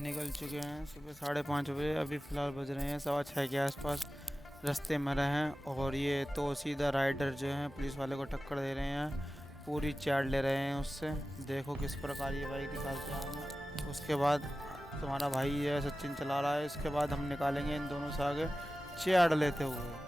निकल चुके हैं सुबह 5:30 बजे। अभी फ़िलहाल बज रहे हैं 6:15 के आसपास। रास्ते में रहे हैं और ये तो सीधा राइडर जो हैं पुलिस वाले को टक्कर दे रहे हैं, पूरी चैट ले रहे हैं उससे। देखो किस प्रकार ये बाइक निकालते हैं। उसके बाद तुम्हारा भाई है सचिन चला रहा है, इसके बाद हम निकालेंगे इन दोनों से आगे चैट लेते हुए।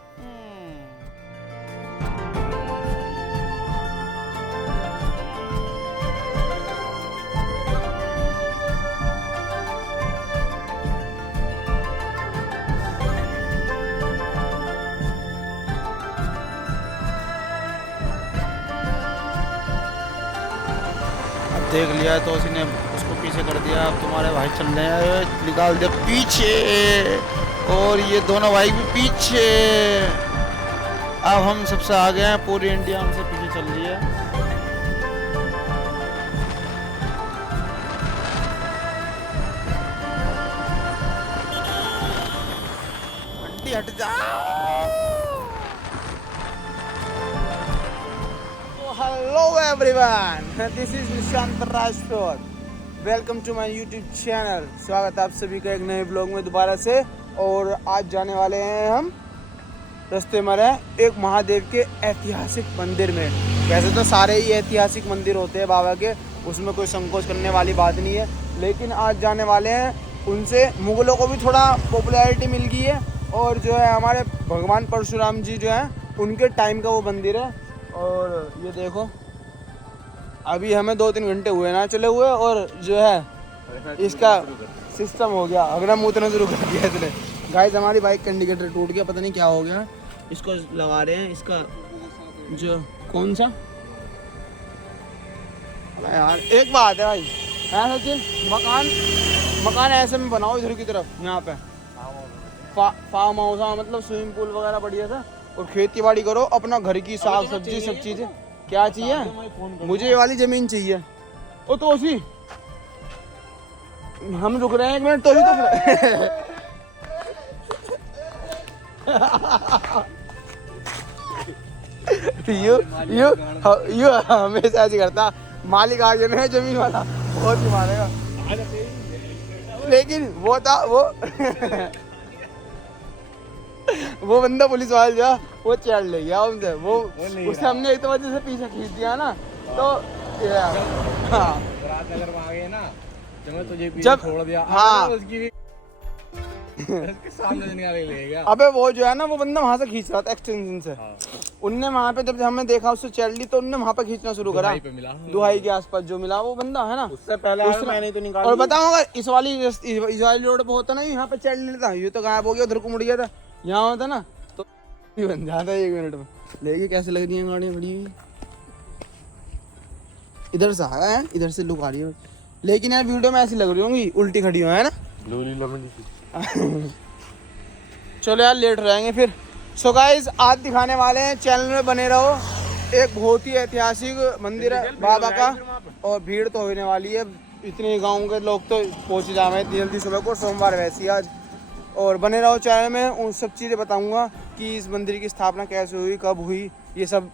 देख लिया तो उसी ने उसको पीछे कर दिया। अब तुम्हारे भाई चल रहे हैं, निकाल दिया पीछे, और ये दोनों भाई भी पीछे। अब हम सबसे आगे हैं, पूरी इंडिया हमसे पीछे चल रही है। बंटी हट जा। Hello everyone, this is Nishant Rajput. Welcome to my YouTube channel. स्वागत है आप सभी का एक नए ब्लॉग में दोबारा से। और आज जाने वाले हैं हम, रास्ते में रहे एक महादेव के ऐतिहासिक मंदिर में। वैसे तो सारे ही ऐतिहासिक मंदिर होते हैं बाबा के, उसमें कोई संकोच करने वाली बात नहीं है, लेकिन आज जाने वाले हैं उनसे। मुगलों को भी थोड़ा पॉपुलैरिटी मिल गई है, और जो है हमारे भगवान परशुराम जी जो हैं उनके टाइम का वो मंदिर है। और ये देखो, अभी हमें 2-3 घंटे हुए ना चले हुए, और जो है इसका सिस्टम हो गया, अगला उतना शुरू कर दिया इसने। गाइस हमारी बाइक का इंडिकेटर टूट गया, पता नहीं क्या हो गया, इसको लगा रहे हैं। इसका जो कौन सा यार, एक बात है भाई, है सचिन, मकान ऐसे में बनाओ इधर की तरफ, यहाँ पे फार्म हाउस, मतलब स्विमिंग पूल वगैरह बढ़िया था, और खेती बाड़ी करो अपना, घर की साग सब्जी सब चीजें। क्या चाहिए? मुझे ये वाली जमीन चाहिए। ओ तो उसी हम रुक रहे हैं 1 मिनट, तो ही तो यू हमेशा ऐसे करता। मालिक आगे में है जमीन वाला, बहुत ही मारेगा। लेकिन वो था वो बंदा पुलिस वाला जो वो चढ़ ले गया हमसे, वो उससे हमने एक तो वजह से पीछे खींच दिया ना, तो हाँ राजनगर में आ गए ना, जब तुझे पीछे जब छोड़ दिया, हाँ उसकी भी उसके सामने से निकाल ले गया। अबे वो जो है ना, वो बंदा वहां से खींच रहा था एक्सटेंशन से। उनने वहां पे जब हमने देखा उससे चढ़ ली, तो उनने वहां पे खींचना शुरू करा। दुहाई के आसपास जो मिला वो बंदा है ना, उससे पहले मैंने तो निकाल। और बताऊं, अगर इस वाली रोड पे होता ना, यहाँ पे चढ़ लेता, ये तो गायब हो गया, उधर को मुड़ गया था। यहाँ होता ना तो बन जाता 1 मिनट में। लेकिन कैसे लग रही है गाड़ियाँ खड़ी हुई, इधर से आया है, इधर से लुक आ रही है, लेकिन यार वीडियो में ऐसी लग रही होंगी उल्टी खड़ी हुई है ना। चलो यार, लेट रहेंगे फिर। सो गाइस, आज दिखाने वाले हैं, चैनल में बने रहो। एक बहुत ही ऐतिहासिक मंदिर है बाबा का, और भीड़ तो होने वाली है, इतने गांव के लोग तो पहुंच जा रहे हैं इतनी जल्दी सुबह को, सोमवार वैसी आज। और बने रहो चैनल में, उन सब चीज़ें बताऊंगा कि इस मंदिर की स्थापना कैसे हुई, कब हुई, ये सब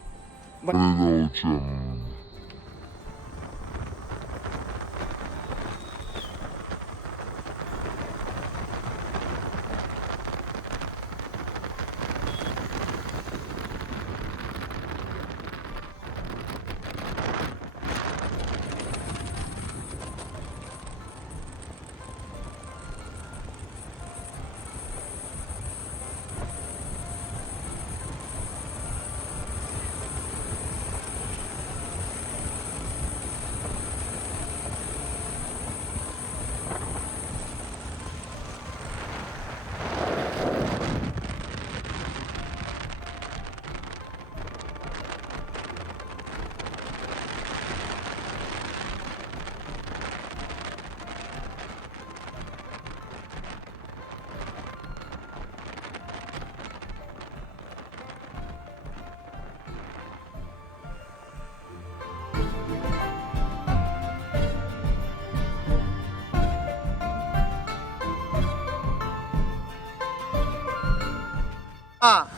हाँ।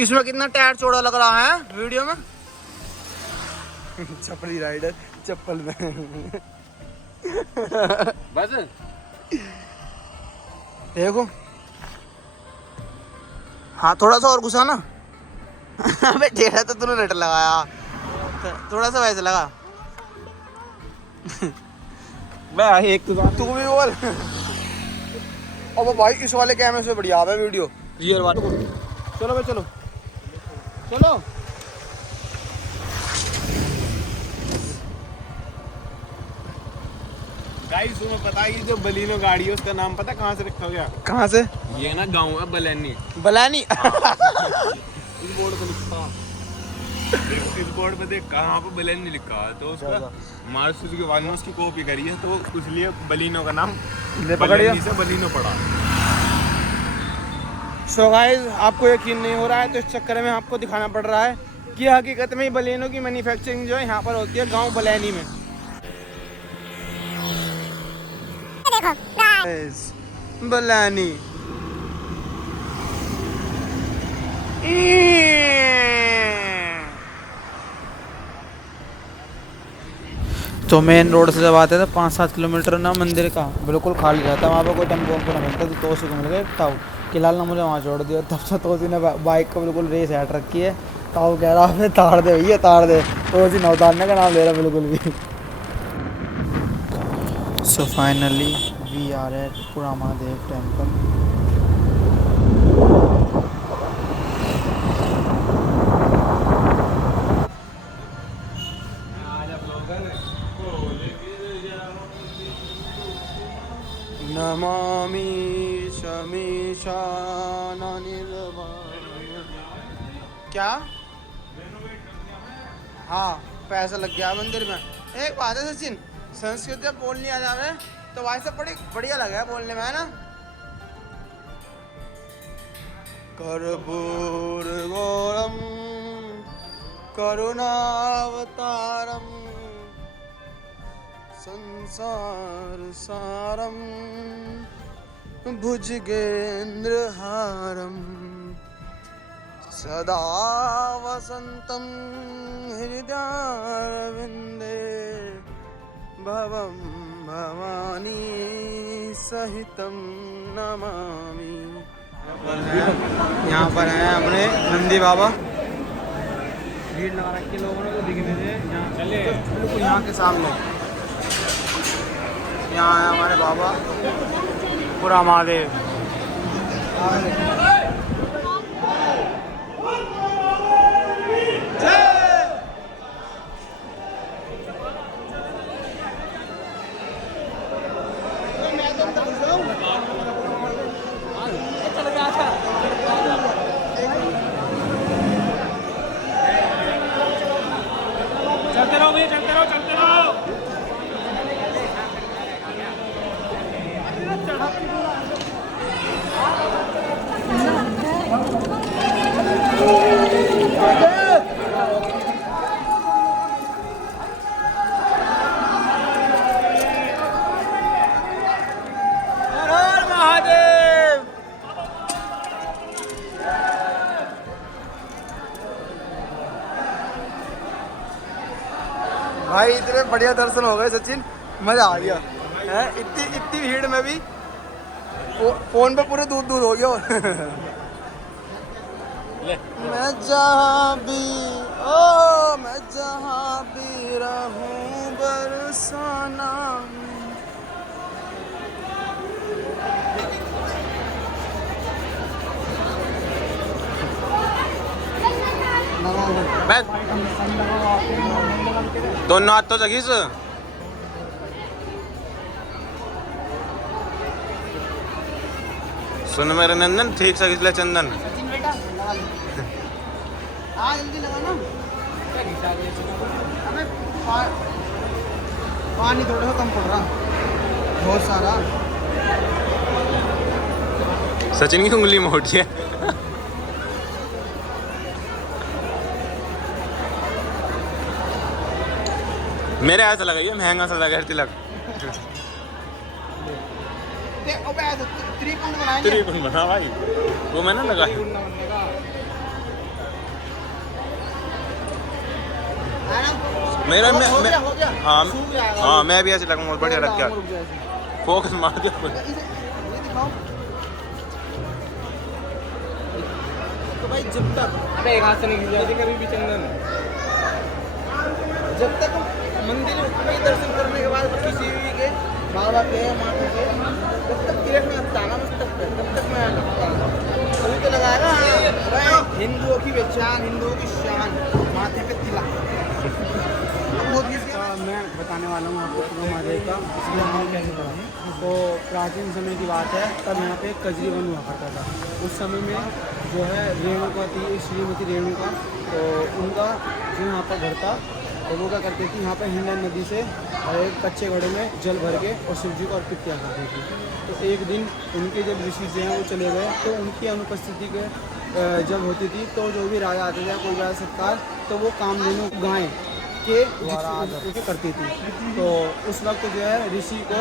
इसमें कितना टायर चौड़ा लग रहा है वीडियो में। चपली राइडर चप्पल में बस देखो हाँ थोड़ा सा और घुसा ना। अबे टेढ़ा तो तूने रट लगाया, थोड़ा सा वैसे लगा। भाई एक तो तू भी बोल। अब भाई इस वाले कैमरे से बढ़िया है वीडियो क्लियर बात। चलो भाई चलो चलो। गाइस तुम्हें पता है ये जो बलिनो गाड़ी है उसका नाम पता कहाँ से रखा गया? कहाँ से? ये ना गांव है बलैनी। बलानी। इस बोर्ड पे लिखा, इस बोर्ड पे देख कहाँ पे बलैनी लिखा है, तो उसका मार्शल के वाले ने उसकी कॉपी करी है, तो इसलिए बलिनो का नाम बलैनी से बलिनो पड़ा। सो गाइस आपको यकीन नहीं हो रहा है तो इस चक्कर में आपको दिखाना पड़ रहा है कि हकीकत में बलेनो की मैन्युफैक्चरिंग जो है यहाँ पर होती है गांव बलैनी में। बलानी तो मेन रोड से जब आते थे 5-7 किलोमीटर ना मंदिर का बिल्कुल खाली रहता, वहाँ पे कोई टेम्पो वम्पो नहीं मिलता, तो तोसी को मिल गए ताऊ। किलाल ने मुझे वहाँ छोड़ दिया, तब से तोसी ने बाइक को बिल्कुल रेस हट रखी है। ताऊ कह रहा है ताड़ दे भैया ताड़ दे, तोसी न उतारने का नाम ले रहा बिल्कुल भी। So finally we are at Pura Mahadev temple. Namami शमीशानानि। क्या? हाँ पैसा लग गया मंदिर में। एक बात है सचिन, संस्कृत जब बोलनी आ जावे तो भाई सब बड़ी बढ़िया लगा बोलने में, है ना? कर्पूर गौरम करुणावतारम संसार सारम भुजगेंद्रहारम सदा वसंतम हृदयारविंदे भवम भवानी सहितम नमामि। यहाँ पर हैं अपने नंदी बाबा। भीड़ लगा रखी लोगों ने तो दिख नहीं रहे। बिल्कुल यहाँ के सामने यहाँ है हमारे बाबा पुरा महादेव। चलते रहो भैया, चलते रहो, चलते रहो। भाई इतने बढ़िया दर्शन हो गए सचिन, मजा आ गया है। इतनी इतनी भीड़ में भी फोन पे पूरे दूध दूध हो गया। मैं जहाँ भी रहूं बरसाना। दोनों हाथ तो जगीस। सुन मेरे नंदन, ठीक से खिंच ले चंदन। जल्दी लगा ना। पानी थोड़ा सा कम पड़ रहा, बहुत सारा। सचिन की उंगली मोटी है। मेरे ऐसा लगा ये महंगा सा लगा तिलक। त्रिकुंड बना भाई, वो मैं ना लगा। मेरा मैं हाँ मैं भी ऐसे लगूंगा, बढ़िया रख गया। फोकस मार दिया ये दिखाओ। तो भाई जब तक अबे एक हाथ से निकल जाती कभी भी चंदन जब तक मंदिर में दर्शन करने के बाद किसी भी के बाबा के माता के तब तक तिलक में हफ्ताना मस्तक पे तब तक मैं लगता अभी तो लगाएगा भाई हिंदुओं की पहचान हिंदुओं की शान माथे पे तिलक। मैं बताने वाला हूँ आपको पूरा महादेव का इसलिए हम कैसे पढ़ा तो प्राचीन समय की बात है तब यहाँ पे कजरी वन हुआ करता था। उस समय में जो है रेणुका थी श्रीमती रेणुका तो उनका जो यहाँ पर घर था तो वो क्या करती थी यहाँ पर हिंडन नदी से एक कच्चे घड़े में जल भर के और शिव जी को अर्पित किया करती थी। तो एक दिन उनके जब ऋषि जो हैं वो चले गए तो उनकी अनुपस्थिति के जब होती थी तो जो भी राजा आते थे कोई बड़ा सत्कार तो वो कामधेनु गाय के द्वारा करती थी। तो उस वक्त जो है ऋषि को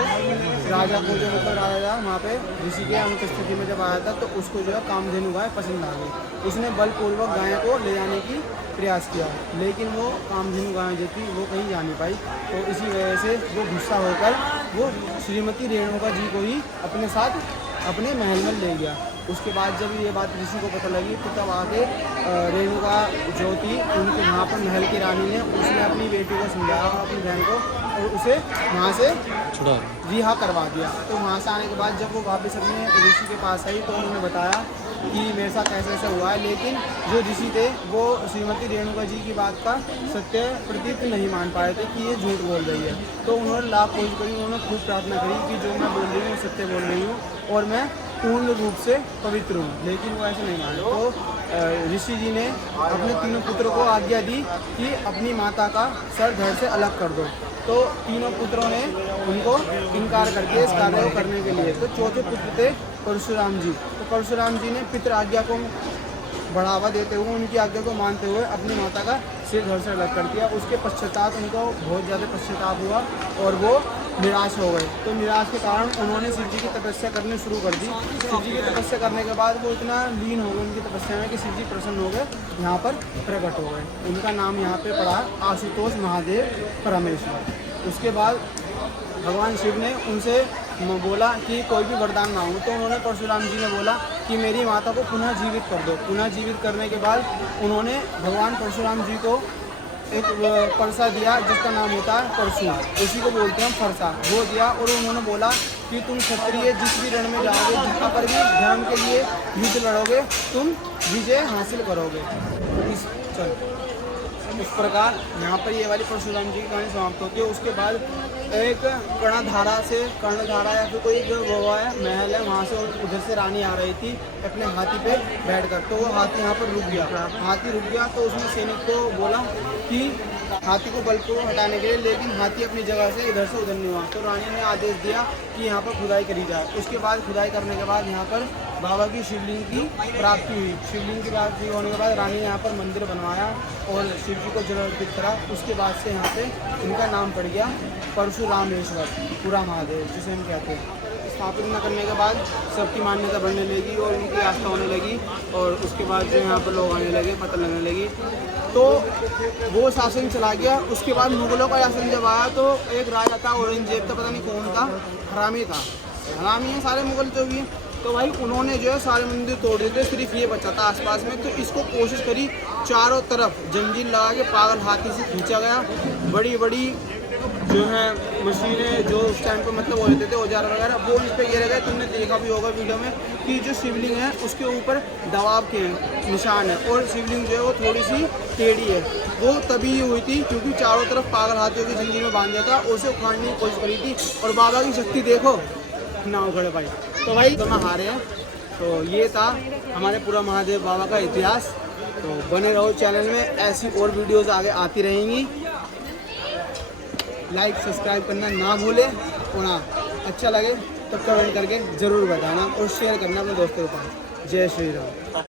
राजा को जो मतलब राजा वहाँ पे ऋषि के अनुपस्थिति में जब आया था तो उसको जो है कामधेनु गाय पसंद आ गई। उसने बलपूर्वक गाय को ले जाने की प्रयास किया लेकिन वो कामधेनु गाय जो थी वो कहीं जा नहीं पाई। तो इसी वजह से वो गुस्सा होकर वो श्रीमती रेणुका जी को ही अपने साथ अपने महल में ले गया। उसके बाद जब ये बात ऋषि को पता लगी तो तब आके रेणुका जो थी उनके वहाँ पर महल की रानी ने उसने अपनी बेटी को समझाया और अपनी बहन को और उसे वहाँ से रिहा करवा दिया। तो वहाँ से आने के बाद जब वो वापस अपने ऋषि के पास आई तो उन्होंने बताया कि मेरे साथ ऐसा ऐसा हुआ है लेकिन जो ऋषि थे वो श्रीमती रेणुका जी की बात का सत्य प्रतीत नहीं मान पाए थे कि ये झूठ बोल रही है। तो उन्होंने लाख कोशिश करी उन्होंने खूब प्रार्थना करी कि जो मैं बोल रही हूँ सत्य बोल रही हूँ और मैं पूर्ण रूप से पवित्र हूँ लेकिन वो ऐसे नहीं माने। तो ऋषि जी ने अपने तीनों पुत्रों को आज्ञा दी कि अपनी माता का सर धड़ से अलग कर दो। तो तीनों पुत्रों ने उनको इनकार कर दिया इस कार्य को करने के लिए। तो चौथे पुत्र थे परशुराम जी। तो परशुराम जी ने पितृ आज्ञा को बढ़ावा देते हुए उनकी आज्ञा को मानते हुए अपनी माता का सिर धड़ से अलग कर दिया। उसके पश्चाताप उनको बहुत ज़्यादा पश्चाताप हुआ और वो निराश हो गए। तो निराश के कारण उन्होंने शिव जी की तपस्या करनी शुरू कर दी। शिव जी की तपस्या करने के बाद वो इतना लीन हो गए उनकी तपस्या में कि शिव जी प्रसन्न हो गए यहाँ पर प्रकट हो गए। उनका नाम यहाँ पे पड़ा आशुतोष महादेव परमेश्वर। उसके बाद भगवान शिव ने उनसे बोला कि कोई भी वरदान मांगो। तो उन्होंने परशुराम जी ने बोला कि मेरी माता को पुनः जीवित कर दो। पुनः जीवित करने के बाद उन्होंने भगवान परशुराम जी को एक परसा दिया जिसका नाम होता है परशु, उसी को बोलते हैं फरसा, वो दिया। और उन्होंने बोला कि तुम क्षत्रिय जिस भी रण में जाओगे जहाँ पर भी धर्म के लिए युद्ध लड़ोगे तुम विजय हासिल करोगे। इस प्रकार यहाँ पर ये वाली परशुराम जी की कहानी समाप्त होती है। उसके बाद एक कर्णधारा या फिर कोई जो गोवा है महल है वहाँ से उधर से रानी आ रही थी अपने हाथी पे बैठकर। तो वो हाथी यहाँ पर रुक गया। हाथी रुक गया तो उसने सैनिक को बोला कि हाथी को बल को हटाने के लिए लेकिन हाथी अपनी जगह से इधर से उधर नहीं हुआ। तो रानी ने आदेश दिया कि यहाँ पर खुदाई करी जाए। उसके बाद खुदाई करने के बाद यहाँ पर बाबा की शिवलिंग की प्राप्ति हुई। शिवलिंग की प्राप्ति होने के बाद रानी ने यहाँ पर मंदिर बनवाया और शिव जी को जल अर्पित करा। उसके बाद से यहाँ पे इनका नाम पड़ गया परशुरामेश्वर पूरा महादेव जिसे हम कहते हैं। स्थापित न करने के बाद सबकी मान्यता बढ़ने लगी और उनकी आस्था होने लगी और उसके बाद जो यहाँ पर लोग आने लगे पता लगने लगी तो वो शासन चला गया। उसके बाद मुगलों का शासन जब आया तो एक राजा था औरंगजेब था, पता नहीं कौन था, हरामी था। हरामी है सारे मुगल जो भी हैं। तो भाई उन्होंने जो है सारे मंदिर तोड़ दिए थे, सिर्फ ये बचा था आसपास में। तो इसको कोशिश करी चारों तरफ जंजीर लगा के पागल हाथी से खींचा गया। बड़ी बड़ी जो है मशीनें जो उस टाइम पे मतलब हो रहे थे औजार वगैरह वो इस पर गिर गए। तुमने देखा भी होगा वीडियो में कि जो शिवलिंग है उसके ऊपर दबाव के निशान है और शिवलिंग जो है वो थोड़ी सी टेढ़ी है। वो तभी हुई थी क्योंकि चारों तरफ पागल हाथियों की जंजीर में बांध दिया था, उसे उखाड़ने की कोशिश करी थी। और बाबा की शक्ति देखो ना उखड़े भाई। तो भाई दोनों हारे हैं। तो ये था हमारे पूरा महादेव बाबा का इतिहास। तो बने रहो चैनल में, ऐसी और वीडियोज़ आगे आती रहेंगी। लाइक सब्सक्राइब करना ना भूलें और हाँ अच्छा लगे तो कमेंट करके ज़रूर बताना और शेयर करना अपने दोस्तों के पास। जय श्री राम।